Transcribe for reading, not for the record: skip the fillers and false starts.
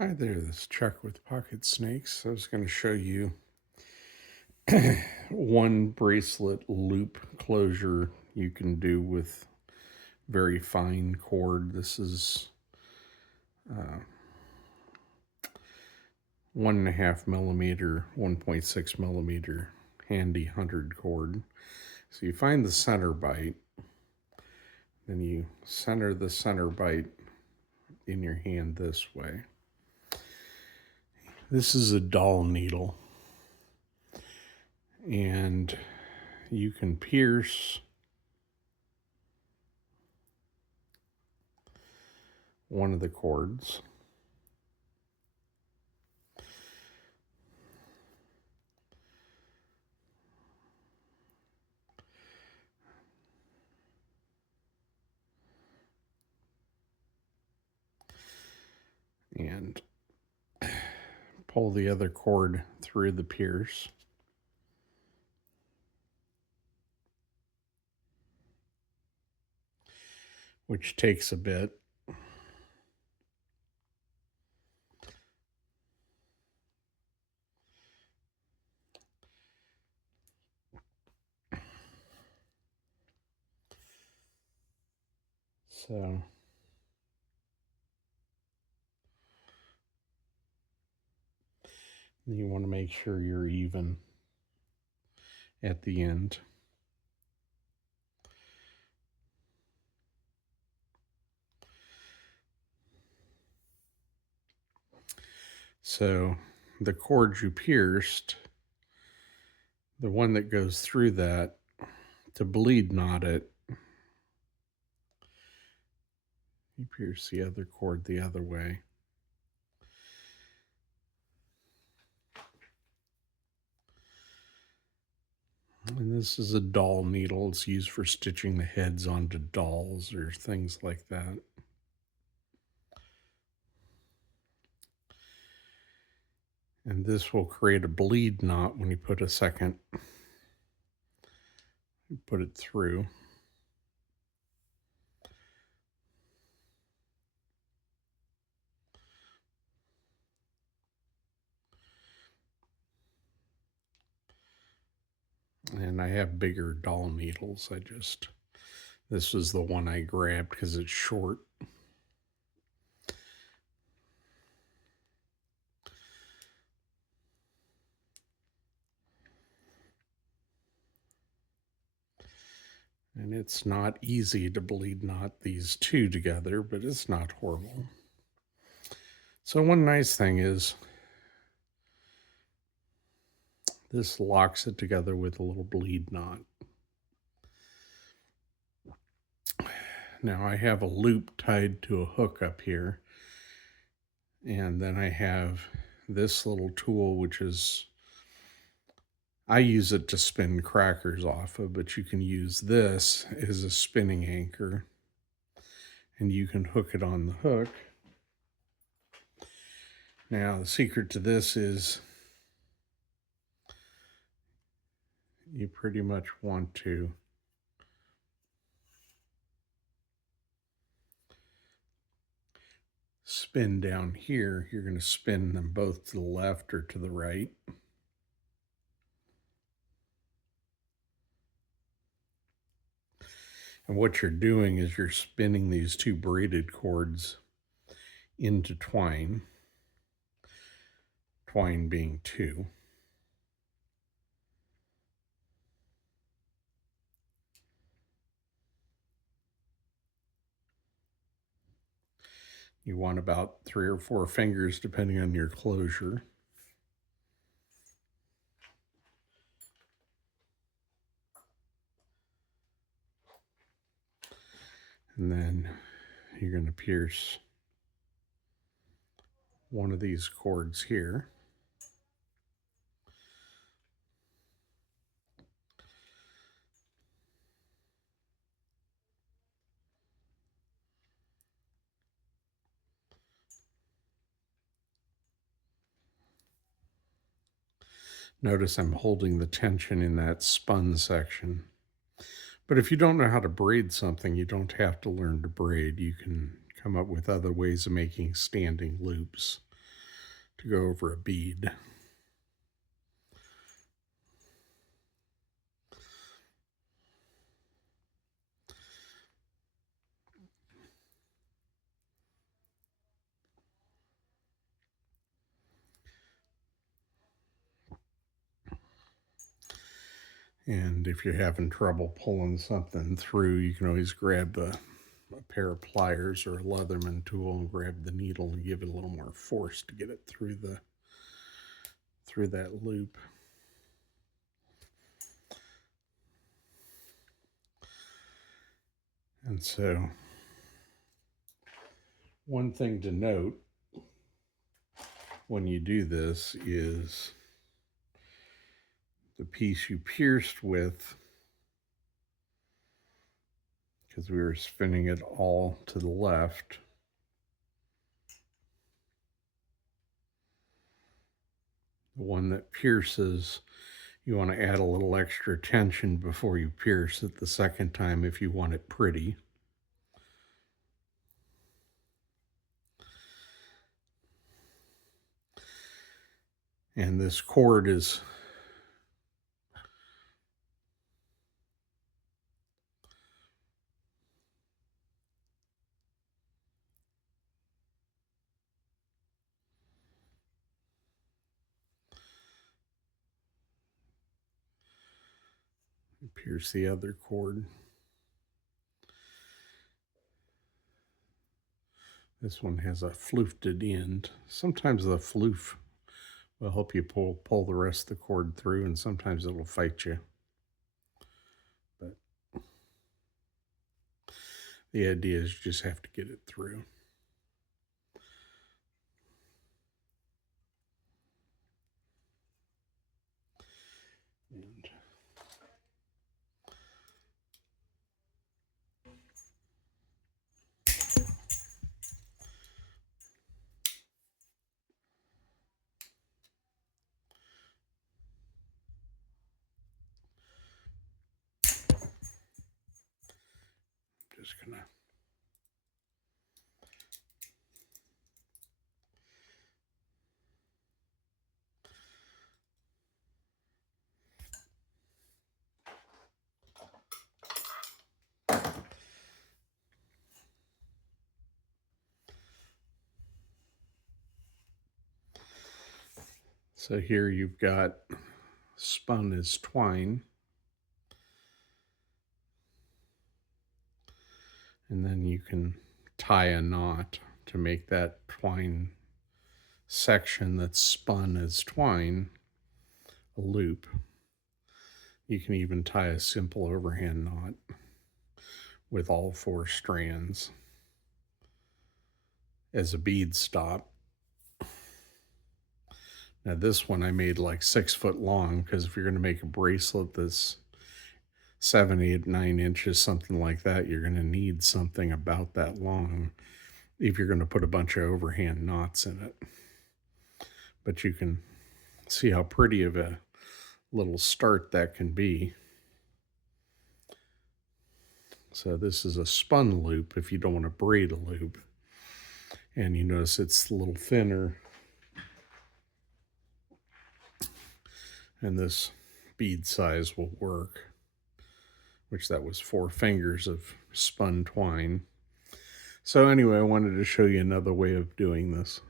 Hi there, this is Chuck with Pocket Snakes. I was going to show you one bracelet loop closure you can do with very fine cord. This is 1.5 millimeter, 1.6 millimeter handy 100 cord. So you find the center bite, then you center the center bite in your hand this way. This is a dull needle, and you can pierce one of the cords. And pull the other cord through the pierce. Which takes a bit. So you want to make sure you're even at the end. So the cord you pierced, the one that goes through that, to bleed knot it, you pierce the other cord the other way. And this is a doll needle. It's used for stitching the heads onto dolls or things like that. And this will create a bleed knot when you put a second, you put it through. And I have bigger doll needles. This was the one I grabbed because it's short. And it's not easy to bleed knot these two together, but it's not horrible. So one nice thing is this locks it together with a little bleed knot. Now I have a loop tied to a hook up here. And then I have this little tool, which is, I use it to spin crackers off of, but you can use this as a spinning anchor. And you can hook it on the hook. Now, the secret to this is you pretty much want to spin down here. You're going to spin them both to the left or to the right. And what you're doing is you're spinning these two braided cords into twine, twine being 2. You want about 3 or 4 fingers depending on your closure. And then you're going to pierce one of these cords here. Notice I'm holding the tension in that spun section. But if you don't know how to braid something, you don't have to learn to braid. You can come up with other ways of making standing loops. to go over a bead. And if you're having trouble pulling something through, you can always grab a pair of pliers or a Leatherman tool and grab the needle and give it a little more force to get it through that loop. And so one thing to note when you do this is the piece you pierced with, because we were spinning it all to the left, the one that pierces, you want to add a little extra tension before you pierce it the second time if you want it pretty. And this cord is pierce the other cord. This one has a floofed end. Sometimes the floof will help you pull the rest of the cord through, and sometimes it'll fight you. But the idea is you just have to get it through. And just gonna so here you've got spun as twine. And then you can tie a knot to make that twine section that's spun as twine a loop. You can even tie a simple overhand knot with all 4 strands as a bead stop. Now this one I made like 6 foot long, because if you're going to make a bracelet that's 7, 8, 9 inches, something like that, you're going to need something about that long if you're going to put a bunch of overhand knots in it. But you can see how pretty of a little start that can be. So this is a spun loop if you don't want to braid a loop. And you notice it's a little thinner. And this bead size will work, which that was 4 fingers of spun twine. So anyway, I wanted to show you another way of doing this.